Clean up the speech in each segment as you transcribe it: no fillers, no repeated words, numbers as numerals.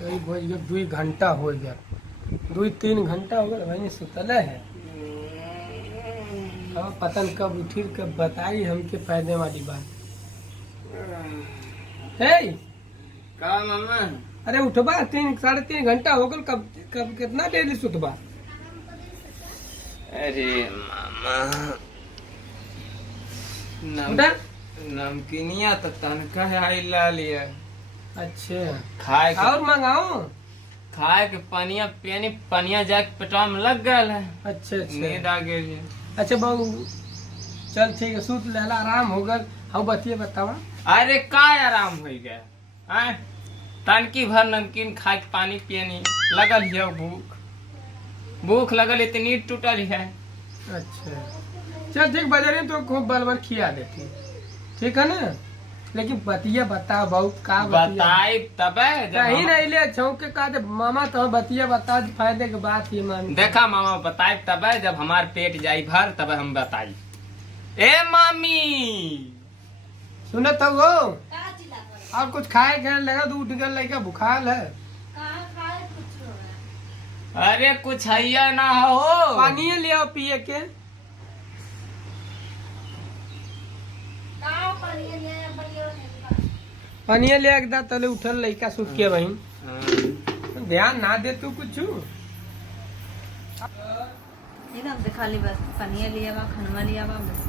यही भोज गया 2 घंटा हो गया, 2-3 घंटा हो गया भाई सुतले है। अब पता नहीं कब उठी कब बताई हमके फायदे वाली बात है। का मामा? अरे उठबा 3-3.5 घंटा हो गल, कब कब कितना देर सुतबा? अरे मामा उठा। नमकीनिया तो तनका है ला लिया। अच्छा खाए के और मंगाओ? खाए के पनिया पियनी, पनिया जाके पेटवा में लग गया है। अच्छा नींद अच्छा आ गई है। अच्छा बहू चल ठीक है, सूत लेला, आराम हो गल। हाँ बतिए बतावा। अरे का आराम हो गया हैं? तनकी भर नमकीन खा के पानी पियनी लगल है, भूख लगल इतनी टूटल है। अच्छा चल ठीक, बाजारी तो खूब बलबर खिया देती, ठीक है ना। लेकिन बतिया बता बहुत का बताई तबे कहीं नहीं ले छौके का दे मामा, तो बतिया बता फायदे के बात ही मामी। देखा मामा बताई तबे, जब हमार पेट जाई भर तबे हम बताई। ए मामी सुने तो वो और कुछ खाए के लगा तो उठ गया लड़का बुखार है। अरे कुछ हैया ना हो, पानी ले आओ पिए के। पानी ले एकदा तले उठल लड़का सुत के भाई, ध्यान ना दे तू कुछ। एकदम से खाली बस पनिया लिया बा, खनवा लिया बा बस।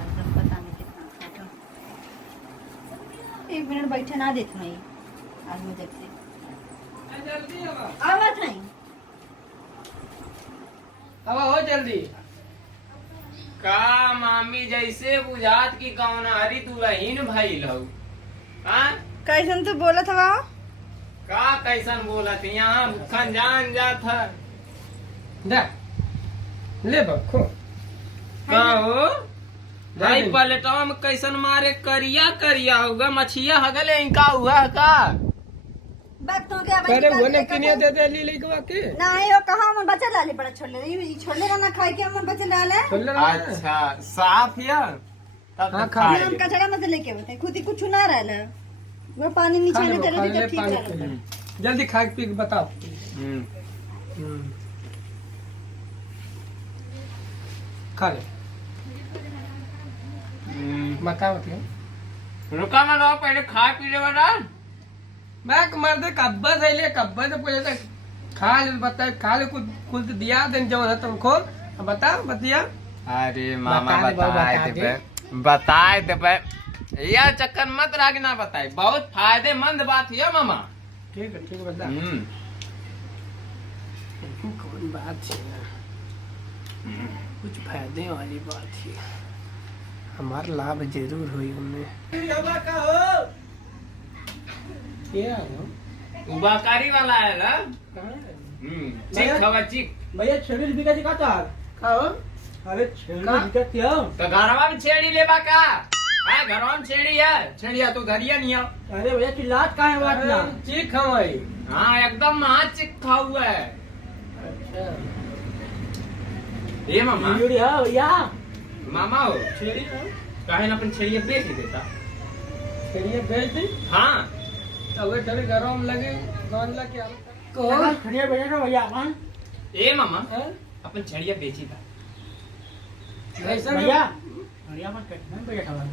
एकदम पता नहीं कितना खाटा। 1 मिनट बैठे ना देत नहीं आदमी जब से आवत नहीं। अब हो जल्दी। का मामी जैसे बुझात की कौना हरी दुल्हीन भाई लहू। कैसन तू बोला था? का कैसन बोलत यहाँ भूखन जान जात है। दे ले बखो का हो भाई पलटवा में कैसन मारे करिया करिया होगा, मछिया हगले इनका हुआ का। बात तो क्या भाई? अरे वो ने किनिया दे दे ली लेके बाकी नहीं वो कहां मन बचा डाले पड़ा छोड़ ले, ये छोड़ ले ना खाए के मन बचा डाले। चल रहा है। अच्छा साफ या तब हाँ, तक खा खा हम ले। कचरा मत लेके बता, खुद ही कुछ ना रहला। वो पानी नीचे खा ने ले, तेरे खा भी ले, तो ठीक पानी रहला। पी। जल्दी खा के पी के बताओ। हम्म। खा ले बताओ क्या। रुका ना रहो, पहले खा पी ले बता। मैं मर्दे कब्बा से ले, कब्बा से पूछे तक खा ले, बता खा ले, कुछ कुछ तो दिया दिन जो है तुमको बता बतिया। अरे मामा बता दे बाबू, बताए बता देबे, बताए देबे, यह चक्कर मत राग ना बताए, बहुत फायदेमंद बात है मामा। ठीक है बता। कौन बात है ना, कुछ फायदे वाली बात है, हमारा लाभ जरूर हुई उनमें। क्या है? बकारी वाला है ना। कहाँ है? चिक खवा चिक। भैया छेड़ी बिका जी का खाओ। अरे छेड़ी का? बिका क्यों? तो घरवा में छेड़ी लेबा का? हाँ घरवा में छेड़ी है, छेड़िया तो धरिया नहीं है। अरे भैया चिल्लात का है बात ना? चीख हमारी। हाँ एकदम महा चिक खाऊ है। अच्छा ये मामा यूरी है भैया। मामा हो छेड़ी है? कहे ना अपन छेड़िया बेच ही देता। छेड़िया भेज दी। हाँ अब ठंडी गरम लगे बांधला क्या कहाँ छेड़ी बेचा था भैया अपन? ए मामा है? अपन छेड़िया बेची था। ऐसा भैया भैया अपन कितना बेचा था?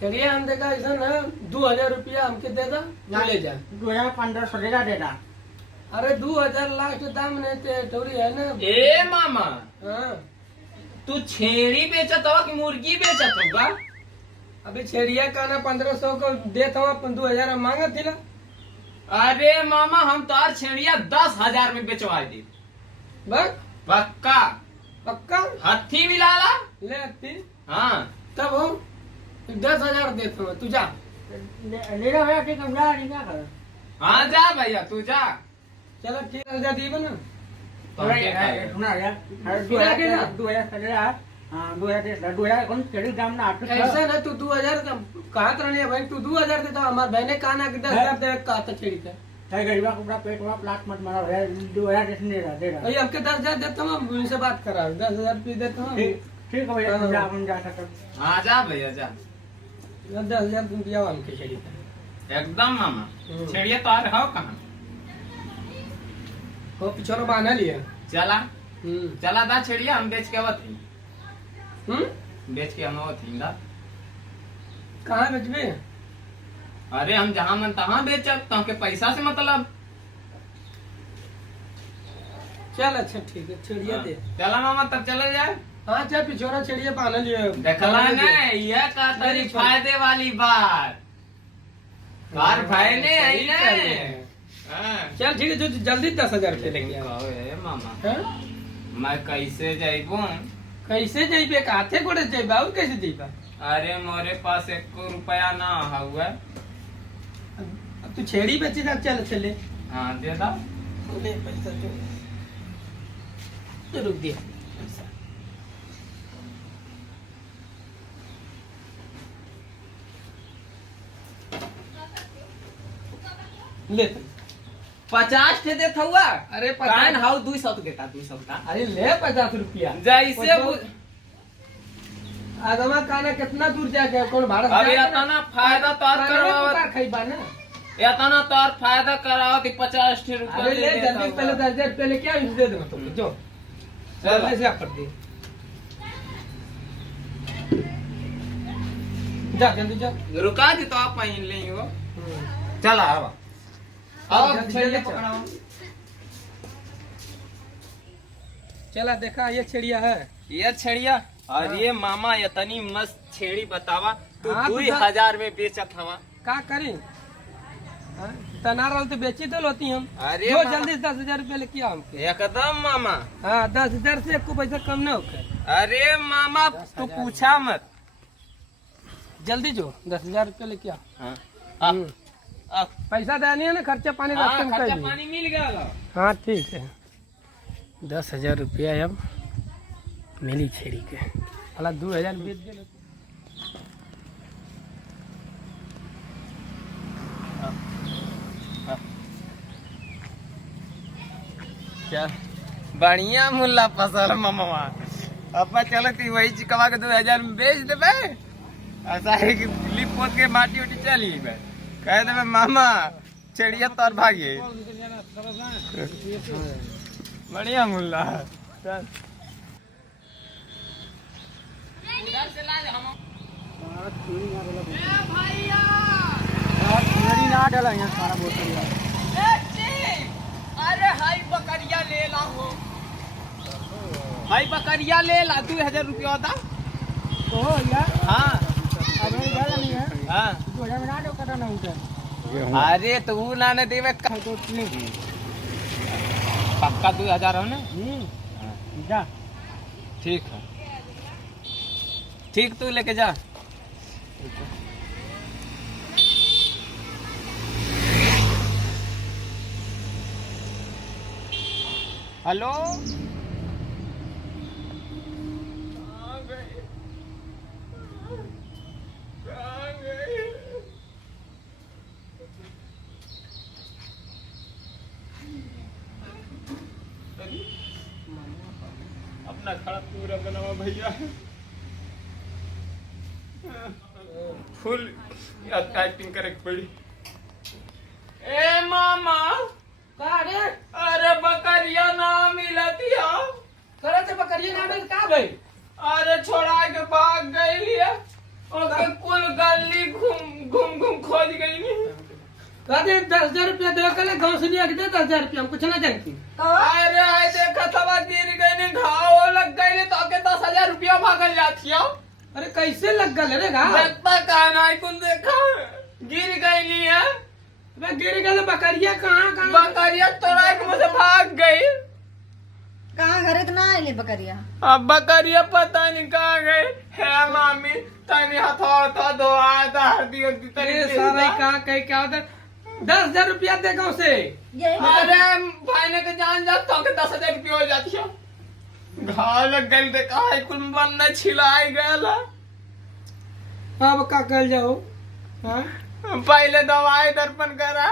छेड़िया हम देखा ऐसा ना 2000 रुपया हमके दे दा, तू ले जा। 2500 देता। अरे 2000 लास्ट दाम नहीं थे थोड़ी है ना। ए मामा हाँ तू छेड़ी बेचत हो कि मुर्गी बेचत होगा? अभी छेड़िया का ना 1500 को देता हूँ, अपन 2000 हम मांगा थी ना। अरे मामा हम तो और छेड़िया 10,000 में बेचवा दी। बस पक्का पक्का हथी मिलाला। ले आती हाँ तब हम 10,000 देता हूँ, तू जा। ले लो भैया, ठीक है जा, नहीं क्या कर? हाँ जा भैया तू जा। चलो ठीक है, जा दी बना। तो क्या खाएगा? सुना यार, बिना के ना? 2000 हाँ 2000 कौन छेड़ी दाम ना 800। ऐसा ना तू 2000 कहा तो नहीं भाई, तू 2000 देता, हमारे बहने कहा ना कि 10,000 दे, कहा था छेड़ी था। है गरीबा को पूरा पेट हुआ, प्लाट मत मारा भैया, 2000 दे रहा। भाई हमके 10,000 देता हूँ, उनसे बात करा 10,000 रुपये देता हूँ। ठीक है भैया जा अपन जा सकते। हाँ जा भैया जा। 10,000 तुम दिया हमके छेड़ी पे। एकदम मामा छेड़िया तो आ रहा हो कहाँ? वो पिछोरा बांधा लिया। चला चला दा छेड़िया हम बेच के आवत ही। बेच के हम आवत ही दा। कहाँ बेचबे? अरे हम जहाँ मन तहाँ बेचब, तो के पैसा से मतलब। चल अच्छा ठीक है, छेड़िया दे। चला मामा तब चले जाए। हाँ चल पिछोरा छेड़िया बांधा लिया। देखला नहीं यह का तरी फायदे वाली बात। कार फायदे है ना। चल ठीक है, जो जल्दी 10,000 रुपये लेके आ। ए मामा हाँ? मैं कैसे जाइबो? कैसे जइबे? काथे कोड़े जइबे और कैसे जइबे? अरे मोरे पास 1 रुपया ना हुआ। तू छेड़ी बेची ना, चल चले। हाँ दे दा। ले पैसा जो रुक दिया। ले 50 ठे देत हुआ। अरे कान हाउ 200 देता 200 का। अरे ले 50 रुपया। जैसे आगमा काना कितना दूर जाके कौन भाड़ा? अरे इतना फायदा तार करवावत खइबा ना। इतना तार फायदा करावत 50 ठे रुपया अरे दे ले देता जल्दी हुआ। पहले 10,000 रुपया लेके आ, दे दूंगा तुमको। जो चल ऐसे कर दे। जा जल्दी जा। रुका दी तो आप पहन ले हो। चला आवा। आओ जल्दी छेड़िया चल। पकड़ाओ। चला देखा ये छेड़िया है। ये छेड़िया और ये मामा इतनी मस्त छेड़ी बतावा तू हाँ, तो 2000 में बेचत हवा। का करी? हाँ? तना रहा तो बेची तो लोती हम। अरे जो मामा। जल्दी 10,000 रुपया लेके आओ हमके। एकदम मामा। हाँ 10,000 से एको पैसा कम ना होकर। अरे मामा तू पूछा मत। जल्दी जो 10,000 रुपया लेके आओ। हाँ हम्म। पैसा देनी है ना, खर्चा पानी रास्ते में कर खर्चा दी। पानी मिल गया। हाँ ठीक है। 10,000 रुपया अब मिली छेड़ी के। अला 2,000 बेच दे। क्या बढ़िया मुल्ला फसल मामा। अब चलो ती वही चिकवा के 2000 में बेच देबे। ऐसा है कि लिप पोत के माटी उटी चली कह देबे मामा छेड़िया तोर भागे। बढ़िया मुल्ला। चल उधर से ला ले हम। ए भैया छेड़ी ना डाला यहाँ सारा बोतल। अरे हाई बकरिया ले ला हो। हाई बकरिया ले ला 2000 रुपया था। तो यार हाँ अब ज्यादा नहीं है। हाँ 2000 में ना दो कटा ना उधर। अरे तो वो ना ने देवे तो नहीं पक्का 2000 हो ना। जा ठीक है ठीक तू लेके जा। हेलो अपना खड़ा पूरा बनावा भैया। फुल एक्टिंग करे पड़ी। ए मामा का रे? अरे बकरिया ना मिलती है। करे तो बकरिया ना मिल का भाई? अरे छोड़ा के भाग गई है। ओके कुल गली घूम खोज गई। कहते 10,000 रुपया दे कल गाँव से लिया के दे 10,000 रुपया, हम कुछ ना जानती। अरे आए देखा था गिर गई घाव लग गई तो आके 10,000 रुपया भागल जाती है। अरे कैसे लग गल रे घाव? देखता कहना है कुल देखा गिर गई है। अबे गिर गल बकरिया कहाँ कहाँ? बकरिया तोड़ा के मुझे भाग गई। कहाँ घरे के ना आइले बकरिया? अब बकरिया पता नहीं कहाँ गए है मामी। तनी हथौड़ा धोआ हड्डी अरे सारा कहाँ कहीं क्या होता? 10,000 रुपया दे गाँव से। यही अरे भाई ने के जान जाता हूँ कि 10,000 रुपया हो जाती है। घाव लग गई देखा है कुल बनना छिलाई गया। अब का कर जाओ? हाँ? पहले दवाई दर्पण करा।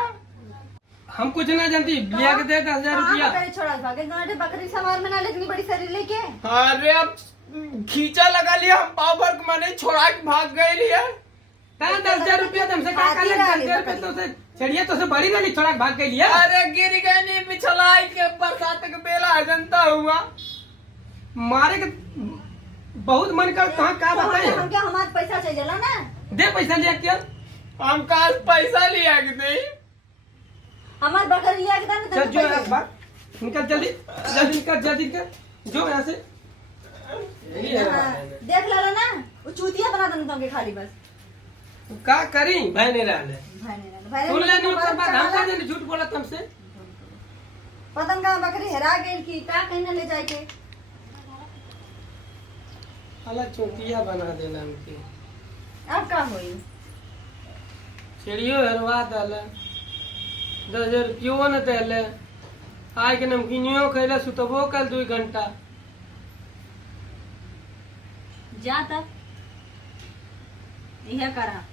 हम कुछ ना जानती, लिया के दे 10,000 रुपया। बकरी छोड़ा भागे गाँव बकरी सवार में ना ले, इतनी बड़ी शरीर लेके। अरे अब खींचा लगा लिया, हम पाव भर मने छोड़ा के भाग गए लिया। 10,000 रुपया तुमसे का कर ले? 10,000 रुपया तो से चढ़िए तो से बड़ी वाली छोड़ा के भाग गई लिया। अरे गिर गए नहीं पिछलाई के बरसात के बेला जनता हुआ। मारे के बहुत मन कर कहां का बताए। हम क्या हमारे पैसा चाहिए ना? दे पैसा लिया क्या? हम कहा पैसा लिया कि नहीं? हमारे बगल लिया के ना चल जो एक बार निकल जल्दी जल्दी निकल जल्दी निकल जो यहाँ से। देख लो ना, वो चूतिया बना देना तुमके खाली बस। का करी भाई नहीं रहा भाई ने भाई सुन ले नहीं कर बात हम का नहीं झूठ बोला तुमसे। पतंग का बकरी हेरा गेल की का कहीं न ले जाए के। अलग चौकिया बना देना हमके। अब का होई? चिड़ियो हरवा दल 10,000 रुपयो न देले। आय के नमकीनियो खैले सुतबो कल 2 घंटा। जा तब यह करा